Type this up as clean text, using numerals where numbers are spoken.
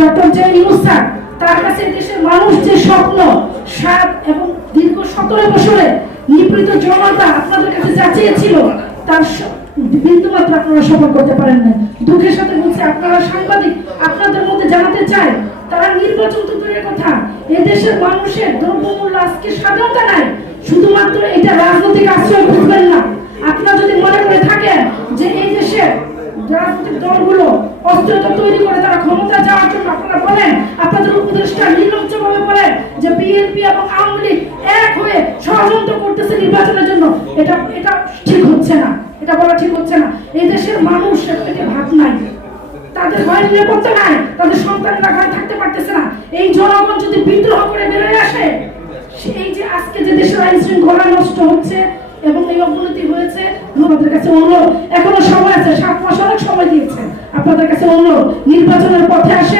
Doctor J Yunus sir, তার কাছে দেশের মানুষ যে স্বপ্ন 7 এবং দীর্ঘ 17 বছরে নিপীড়িত জনতা আপনাদের কাছে যা চেয়েছিল তার বিন্দুমাত্র আপনারা সফল করতে পারেন না। দুঃখের সাথে বলছি, আপনারা সাংবাদিক, আপনাদের মধ্যে জানাতে চাই, তারা নির্বাচন তো দূরের কথা, এদেশের মানুষের দ্রব্যমূল্য আজকে স্বাধীনতা নাই। শুধুমাত্র এটা রাজনৈতিক আশ্রয় খুঁজবেন না। আপনারা যদি মনে করে থাকেন যে এই দেশের রাজনৈতিক দলগুলো অস্ত্রতা তৈরি করে তারা ক্ষমতা যাওয়ার জন্য, আপনারা বলেন, আপনাদের উপদেষ্টা নির্লজ্জভাবে বলেন যে বিএনপি এবং আওয়ামী লীগ এক হয়ে ষড়যন্ত্র করতেছে নির্বাচনের জন্য, এটা ঠিক হচ্ছে না, এটা বলা ঠিক হচ্ছে না। এই দেশের মানুষ থেকে ভাত নাই, তাদের ভয় নিরাপত্তা নাই, তাদের সন্তানরা ঘরে থাকতে পারতেছে না। এই জনগণ যদি বিদ্রোহ করে বেরোয় আসে, এই যে আজকে যে দেশের আইন শৃঙ্খলা নষ্ট হচ্ছে এবং এই অবনতি হয়েছে, আপনাদের কাছে অনুরোধ, এখনো সময় আছে, 7 মাস অনেক সময় দিয়েছে, আপনাদের কাছে অনুরোধ, নির্বাচনের পথে আসে।